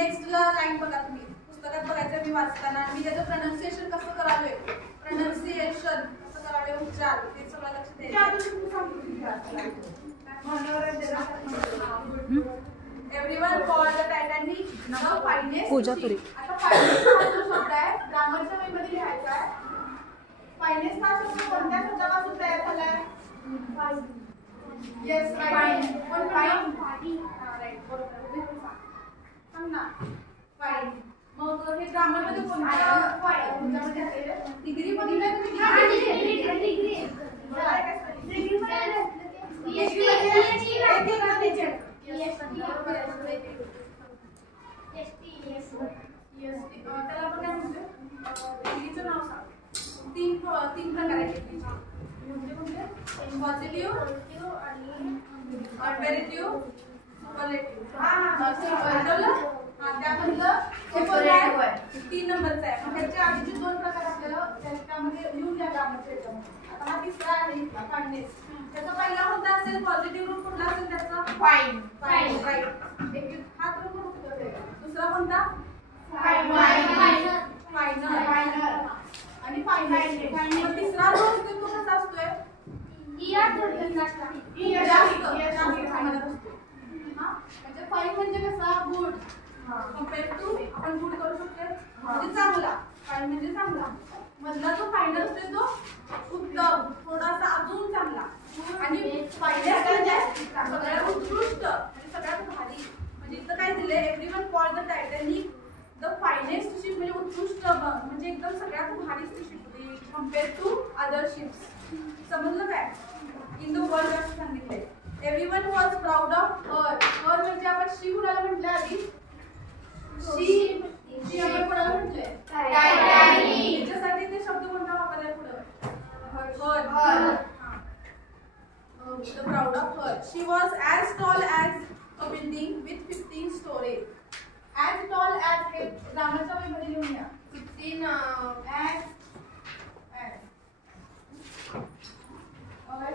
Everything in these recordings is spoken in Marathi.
नेक्स्ट लाईन बघा तुम्ही पुस्तकात बघायचं मी वाचताना मी त्याचं प्रोनाउन्सिएशन कसं करावे प्रोनाउन्सिएशन कसं करावे उच्चार ते सगळं लक्ष द्यायचं everyone called the Titanic the finest पूजापुरी आता फायनेस्ट हा जो शब्द आहे ग्रामरच्या वेमध्ये लिहायचा आहे फायनेस्ट हा शब्द कोणत्या शब्दापासून तयार झालाय येस राईट पण फाईन राईट बरोबर सांग ना फाईन मग हे ग्रामर मध्ये कोणत्या डिग्री मध्ये त्याला आपण काय म्हणतो डिग्रीचं नाव सांग तीन प्रकार आहेत पॉझिटिव्ह अल्टरनेटिव्ह त्यामधलं हे बोललाय 3 नंबरचा आहे मग त्याच्या आधीचे 2 प्रकार आपल्याला त्यामध्ये लिहून घ्या ग्रामरच्या याच्यामध्ये आता हा तिसरा आहे फायनेस त्याचा पहिला कोणता असेल पॉझिटिव्ह रूप कुठला असेल त्याचा फाईन फाईन राईट एक हा तर दुसरा कोणता फायनल फायनल आणि फायनल तिसरा जो असतो तो कसा असतोय म्हणजे फाईन म्हणजे कसा गुड कंपेअर टू आपण गुड करू शकतो म्हणजे चांगला फाईन म्हणजे चांगला मधला जो फायनल असतो तो उत्तम थोडासा अजून चांगला आणि फायनल म्हणजे सगळ्यात उत्कृष्ट आणि सगळ्यात भारी म्हणजे इथं काय दिलंय everyone called the Titanic the finest ship म्हणजे उत्कृष्ट म्हणजे एकदम सगळ्यात भारी शिप होती कंपेअर टू अदर शिप्स समजलं काय इन द वर्ल्ड असं सांगितलंय everyone was proud of her म्हणजे आपण शी कुणाला म्हटलं आधी शी आपण कुणाला म्हटलंय टायटॅनिक त्याच्यासाठी ते शब्द कोणता वापरलाय पुढं हर the proud of her she was as tall as a building with 15 stories as tall as हे ग्रामरच्या वेमध्ये लिहून घ्या 15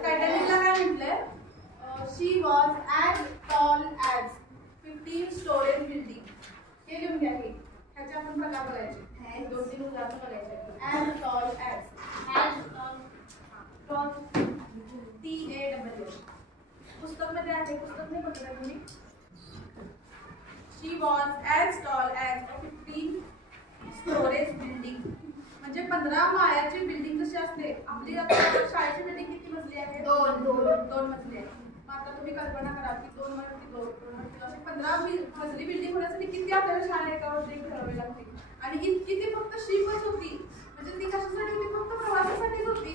टायटॅनिकला काय म्हटलंय she was as tall as 15 stories building हे लिहून घ्या की ह्याचे आपण प्रकार बघायचे 2-3 उदाहरण बघायचे as tall TAW पुस्तक मध्ये आहे पुस्तक नाही बघितलं तुम्ही she was as tall as a 15 stories building म्हणजे 15 माळ्याची बिल्डिंग जशी असते आपली शाळेची बिल्डिंग किती मजली आहे 2 मजली आहे मग आता तुम्ही कल्पना करा की 2 मजली 2 अशी 15 मजली बिल्डिंग होण्यासाठी किती आपल्याला शाळा एकावर ठरवावी लागते आणि इतकी ती फक्त शिपच होती म्हणजे ती कशासाठी होती फक्त प्रवासासाठीच होती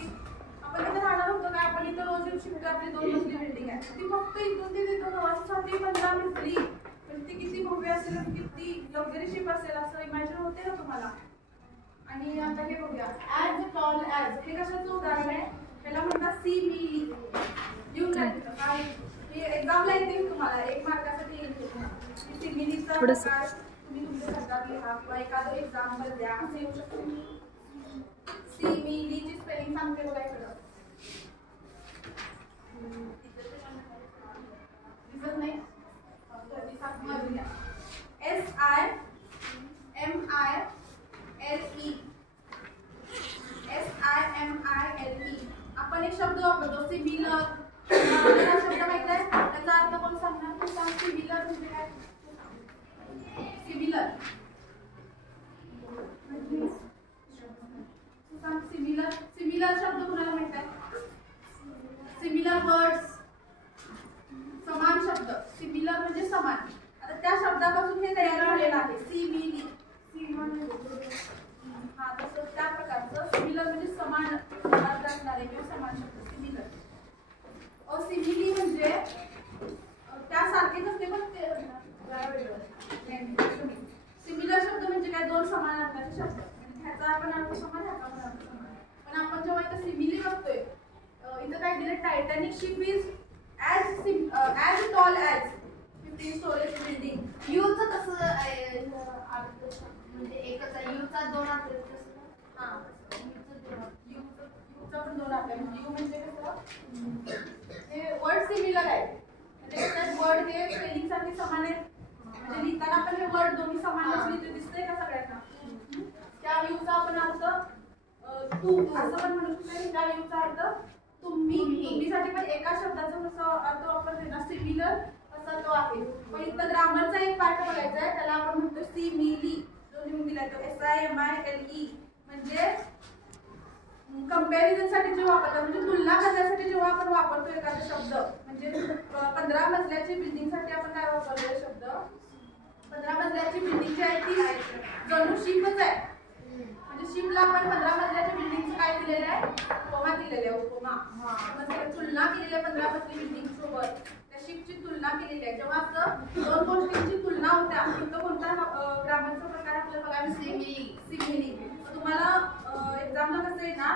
आपण इथे राहणार होतो काय आपण इथं रोज येऊन शिकतो आपली 2 मजली बिल्डिंग आहे ती फक्त इथून ते तिथून प्रवासासाठी 15 मजली पण ती किती भव्य असेल किती लक्झरी शिप असेल असं इमॅजिन होते ना तुम्हाला आणि आता हे बघूया ॲज टॉल ॲज हे कशाचं उदाहरण आहे त्याला म्हणतात सी मिली लिहून द्यायचं काय हे एक्झामला येते तुम्हाला 1 मार्कासाठी येईल सी मिलीचा प्रकार तुम्ही तुमच्या शब्दात लिहा किंवा एखादं एक्झाम्पल द्या असं येऊ शकतो सी मिलीची स्पेलिंग सांगते बघा इकडं दिसत नाही SIMILE आपण एक शब्द वापरतो सिमिलर हा शब्द माहिती आहे त्याचा अर्थ कोण सांगणार तू सांग सिमिलर म्हणजे काय सिमिलर सांग सिमिलर शब्द कुणाला माहिती आहे सिमिलर वर्ड्स समान शब्द सिमिलर म्हणजे समान आता त्या शब्दापासून हे तयार झालेलं आहे सिमिली हा तसं त्या प्रकारचं सिमिलर म्हणजे समान अर्थ असणारे किंवा समान शब्द सिमिलर सिमिली म्हणजे त्यासारखेच असते पण ते सिमिलर शब्द म्हणजे काय 2 समान अर्थाचे शब्द ह्याचा आपण अर्थ समान ह्याचा पण अर्थ समान पण आपण जेव्हा इथं सिमिली बघतोय इथं काय दिलं Titanic ship is as tall as 15 stories building यूचं कसं म्हणजे एकच आहे यूचा 2 अर्थ असतो हां यूचा पण 2 अर्थ आहे यू म्हणजे कसं हे वर्ड सिमिलर आहे म्हणजे त्यात वर्ड हे स्पेलिंग साठी समान आहेत म्हणजे लिहिताना आपण हे वर्ड दोन्ही समानच लिहितो, दिसतंय का सगळ्यांना? त्या यूचा आपण अर्थ तू असं पण म्हणू शकतो. त्या यूचा अर्थ तुम्ही. तुम्हीसाठी पण एका शब्दाचा जसा अर्थ वापरते ना सिमिलर तसा तो आहे. पण इथं ग्रामरचा एक पार्ट बघायचा आहे, त्याला आपण म्हणतो सिमिली. जो लिहून दिलाय तो SIMILE. म्हणजे कंपॅरिझन साठी जे वापरतात, म्हणजे तुलना करण्यासाठी जेव्हा आपण वापरतो एखादा शब्द, म्हणजे 15 मजल्याची बिल्डिंग साठी आपण काय वापरतोय शब्द? 15 मजल्याची बिल्डिंग जी आहे ती जणू शिपच आहे. म्हणजे शिपला आपण 15 मजल्याच्या बिल्डिंगचं काय दिलेलं आहे? उपमा दिलेली आहे. उपमा. म्हणजे तुलना केलेली आहे 15 मजली बिल्डिंग सोबत. त्या शिपची तुलना केलेली आहे. जेव्हा असं दोन गोष्टींची तुलना होत्या, तिथं कोणता ग्रामरचा प्रकार आपल्याला बघायला? सिमिली. तुम्हाला एक्झामला कसं आहे ना,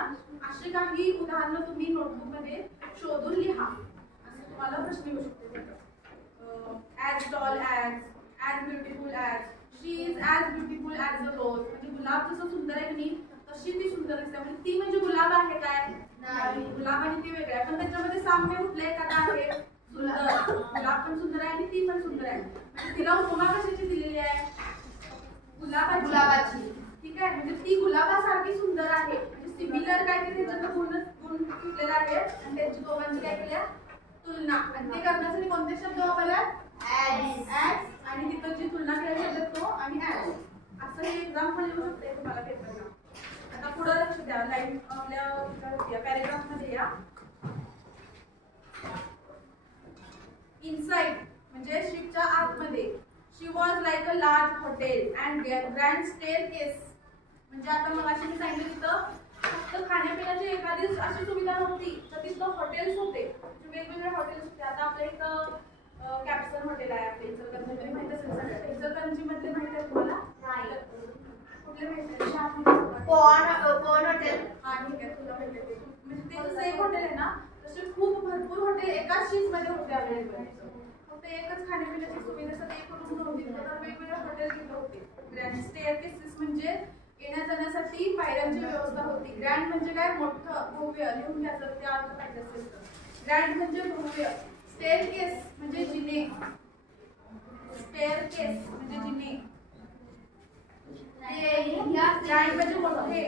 अशी काही उदाहरणं तुम्ही नोटबुक मध्ये शोधून लिहा, असं तुम्हाला प्रश्न येऊ शकते. As tall as beautiful as, she is as beautiful as a rose. म्हणजे गुलाब जसं सुंदर आहे की तशी ती सुंदर असते. म्हणजे ती म्हणजे गुलाब आहे काय? गुलाब आणि ती वेगळं आहे, पण त्याच्यामध्ये साम्य कुठलं एखादा आहे? सुंदर. गुलाब पण सुंदर आहे आणि ती पण सुंदर आहे. म्हणजे तिला उपमा कशाची दिलेली आहे? गुलाबाची. ठीक आहे, म्हणजे ती गुलाबासारखी सुंदर आहे. म्हणजे सिमिलर काय की त्याच्यात गुण घेतलेला आहे आणि त्यांची दोघांची काय केल्या? तुलना. आणि ते करण्यासाठी कोणते शब्द वापरतात? ॲज. आणि तिथं जी तुलना केलेली शब्द तो आणि ॲज. असं हे एक्झाम्पल येऊ शकते तुम्हाला पेपरला. आता पुढे लक्ष द्या. लाईन आपल्या पॅरेग्राफ मध्ये या. इनसाइड म्हणजे शिपच्या आतमध्ये. She was like a large hotel and grand staircase. म्हणजे आता मग अशी मी सांगितलं तिथं फक्त खाण्यापिण्याची एखादीच अशी सुविधा नव्हती, तर तिथं हॉटेल्स होते, वेगवेगळे हॉटेल्स होते. आता आपल्या इथं कॅप्सन हॉटेल आहे आपल्या इचलकरंजीमध्ये, माहिती असेल सगळ्यांना. इचलकरंजी मधले माहिती आहे तुम्हाला? कुठले माहिती आहे? पॉन हॉटेल. हा ठीक आहे, तुला माहिती आहे. म्हणजे ते जसं एक हॉटेल आहे ना, तसे खूप भरपूर हॉटेल एकाच चीज मध्ये होते अवेलेबल. फक्त एकच खाण्यापिण्याची सुविधेसाठी एक रूम नव्हती, तर वेगवेगळे हॉटेल तिथे होते. ग्रँड स्टेअरकेसेस म्हणजे येण्या जाण्यासाठी पायऱ्यांची व्यवस्था होती. ग्रँड म्हणजे काय? मोठं, भव्य. लिहून घ्यायचं ते अर्थ पाहिजे असेल तर. ग्रँड म्हणजे भव्य. स्टेअरकेस म्हणजे जिने. स्टेअरकेस म्हणजे जिने. ग्रँड म्हणजे मोठे.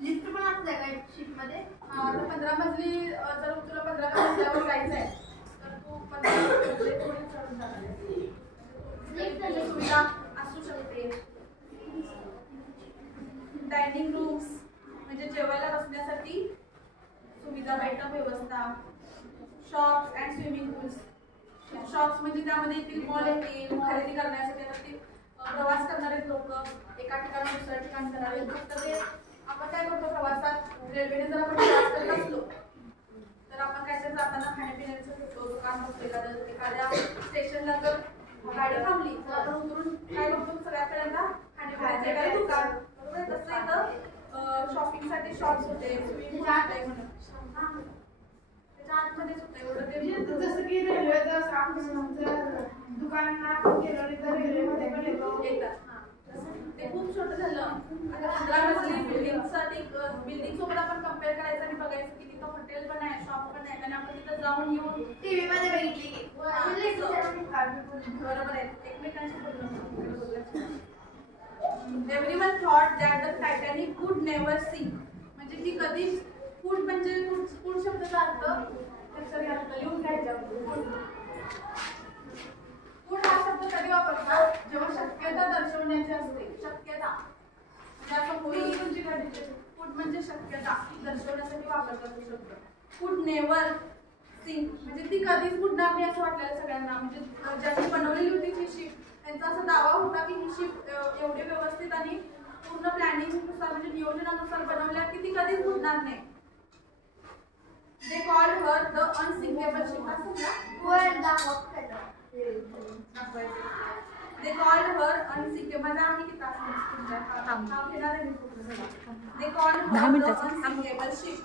लिफ्ट पण असते काय शिप मध्ये? हा, तर 15 मजली जर तुला 15 मजल्यावर जायचं आहे तर तू 15 मजले थोडी चढून जाणार आहे. सुविधा असू शकते. डायनिंग रूम्स म्हणजे जेवायला बसण्यासाठी सुविधा, बैठक व्यवस्था. Shops and swimming pools. Shops म्हणजे त्यामध्ये येथील मॉल येतील खरेदी करण्यासाठी. प्रवास करणारे लोक एका ठिकाणी दुसऱ्या ठिकाणी जाणारे. फक्त ते आपण काय करतो प्रवासात, रेल्वेने जर आपण प्रवास करत असलो तर आपण काय जाताना खाण्यापिण्याचं घेतो. दुकान बसतो एखाद्या स्टेशनला जर गाडी थांबली तर आपण उतरून काय करतो? सगळ्यात पहिल्यांदा खाण्यापिण्याचं एखादं दुकान. बरोबर. तसं इथं शॉपिंग साठी शॉप्स होते, स्विमिंग पूल होते म्हणून. हा, त्याच्या आतमध्येच होतं एवढं ते. जसं की रेल्वे दुकानात गेलो तर रेल्वेमध्ये पण येतात. ते खूप छोटं झालं. आता 15 मजली बिल्डिंग सोबत आपण कम्पेअर करायचं आणि बघायचं की तिथं हॉटेल पण आहे, शॉप पण आहे, आणि आपण तिथं जाऊन येऊन टीव्ही मध्ये बघितली की बरोबर आहे. एकमेकांशी बोलणं. Everyone thought that the Titanic would never sink. म्हणजे ती कधीच फूड म्हणजे फूड शब्दाचा अर्थ लिहून घ्यायचा. फूड हा शब्द कधी वापरतात? जेव्हा शक्यता दर्शवण्याची असते. शक्यता म्हणजे असं होईल तुमची घडीची. फूड म्हणजे शक्यता दर्शवण्यासाठी वापरतात तो शब्द. फूड नेव्हर सिंक म्हणजे ती कधीच बुडणार नाही असं वाटलेलं सगळ्यांना. म्हणजे ज्यांनी बनवलेली होती ही शिप त्यांचा असा दावा होता की ही शिप एवढी व्यवस्थित आणि पूर्ण प्लॅनिंगनुसार म्हणजे नियोजनानुसार बनवल्या की ती कधीच बुडणार नाही. They called her the unsinkable ship. They called her unsinkable. माझा आहे की तास तुमच्या. They called her the unsinkable ship.